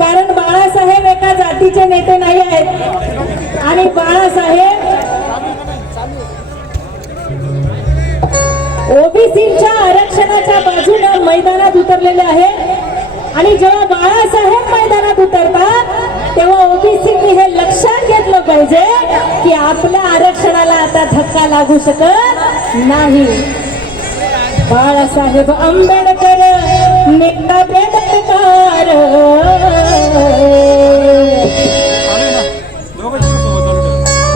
कारण बाळासाहेब एका जातीचे नेते नाही आहेत आणि बाळासाहेब ओबीसीच्या आरक्षणाच्या बाजूने मैदानात उतरलेले आहेत आणि जेव्हा बाळासाहेब मैदानात उतरतात तेव्हा ओबीसींनी हे लक्षात घेतलं पाहिजे की आपल्या आरक्षणाला आता धक्का लागू शकत नाही. बाळासाहेब आंबेडकर नेता बेदरकार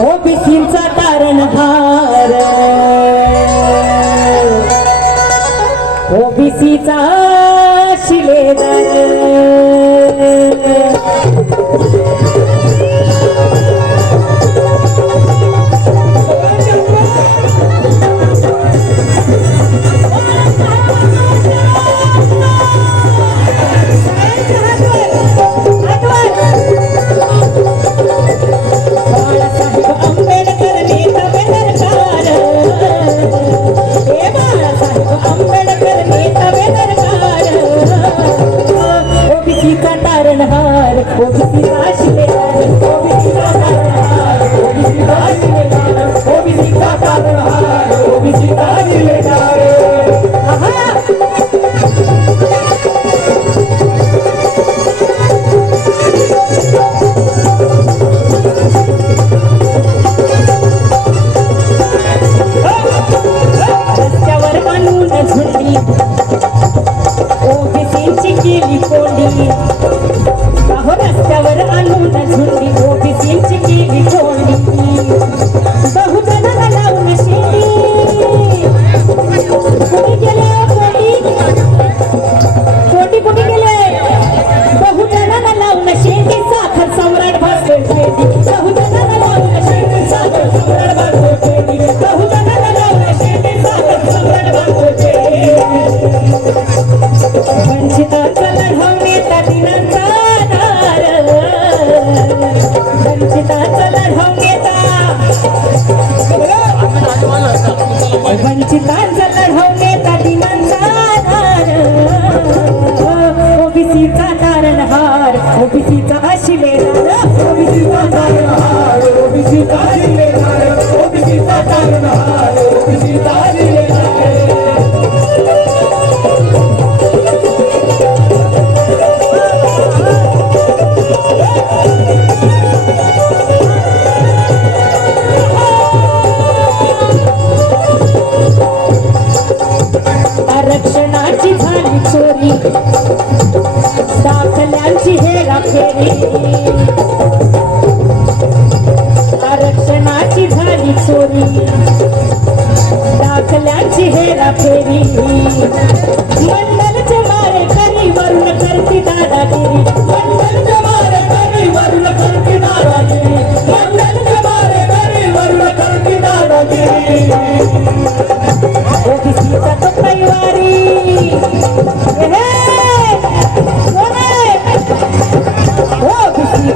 ओबीसींचा तारणहार ओबीसीचा शिलेदार वंचितांचा लढवण्याचा दिनांचा ओबीसीचा तारणहार ओबीसीचा शिलेदार ओबीसीचा तारणहार ओबीसीचा शिलेदार ओबीसीचा तारणहार ओबीसीचा शिलेदार. आरक्षणाची झाली चोरी दाखल्यांची हेराफेरी आरक्षणाची झाली चोरी दाखल्यांची हेराफेरी मंडलचे मारेकरी वरून करती दादागिरी मंडलचे मारेकरी वरून करती दादागिरी मंडलचे मारेकरी वरून करती दादागिरी. ओबीसीचा तो परिवारी ओबीसी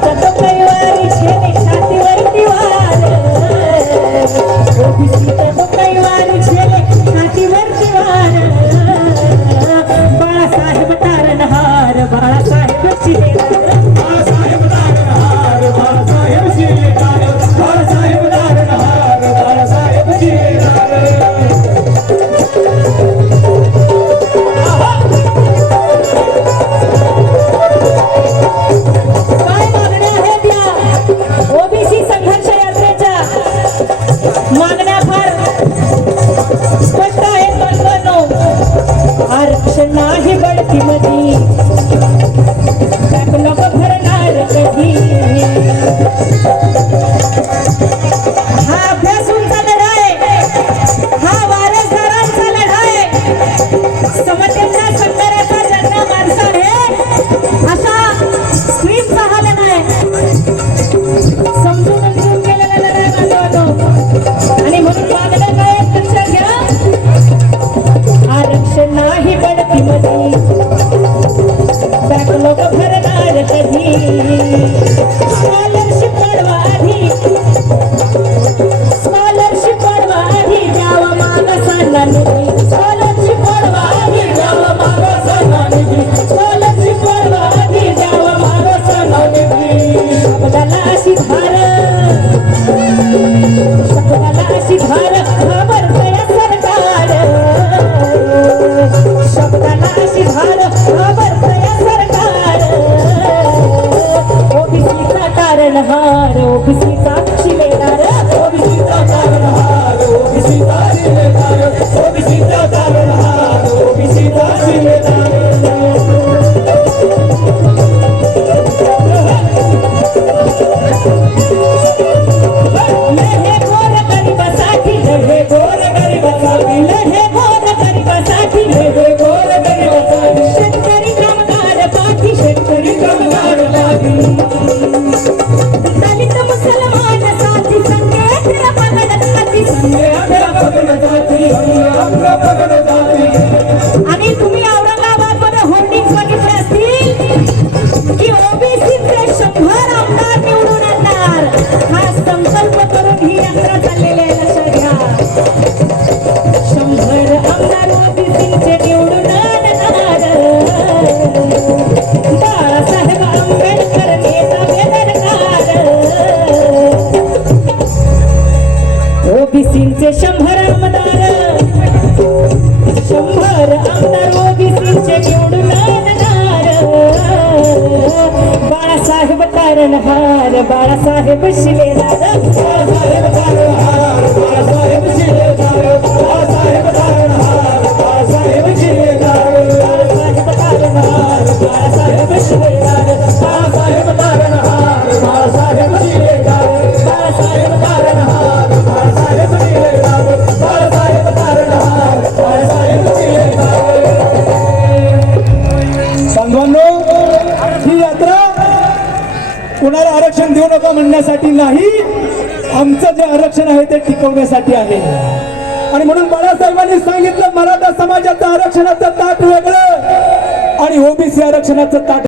तारणहार ओबीसीचा शिलेदार ओबीसीचा तारणहार ओबीसीचा शिलेदार ओबीसीचा तारणहार ओबीसीचा शिलेदार लहे गोर गरिबासाठी हे गोर गरिबासाठी लहे गोर गरिबासाठी हे गोर गरिबासाठी शेतकरी कामगार पाठी शेतकरी कामगार पाठी दलित मुसलमान साथी संघे पगड हाती हे आपल्या पकडण्यासाठी आपल्या पकडण्यासाठी आणि तुम्ही औरंगाबाद मध्ये होर्डिंग बघितले असतील की ओबीसीचे 100 आमदार निवडून आणणार हा संकल्प करून ही यात्रा चाललेली आहे. लक्षात घ्या 100 आमदार ओबीसीचे निवडून आणणार बाळासाहेब आंबेडकर नेता बेदरकार ओबीसीचे 100 आमदार 100 आमदार ओबीसीचे निवडून आणणार बाळासाहेब तारणहार बाळासाहेब शिलेदार बाळासाहेब तारणहार बाळासाहेब शिलेदार बाळासाहेब तारणहार बाळासाहेब शिलेदार बाळासाहेब तारणहार बाळासाहेब शिलेदार बाळासाहेब तारणहार बाळासाहेब शिलेदार बाळासाहेब तारणहार बाळासाहेब शिलेदार बाळासाहेब तारणहार बाळासाहेब शिलेदार बांधवांनो, ही यात्रा कुणाला आरक्षण देऊ नका म्हणण्यासाठी नाही, आमचं जे आरक्षण आहे ते टिकवण्यासाठी आहे. आणि म्हणून बाळासाहेबांनी सांगितलं मराठा समाजाचं आरक्षणाचं ताट वेगळं आणि ओबीसी आरक्षणाचं ताट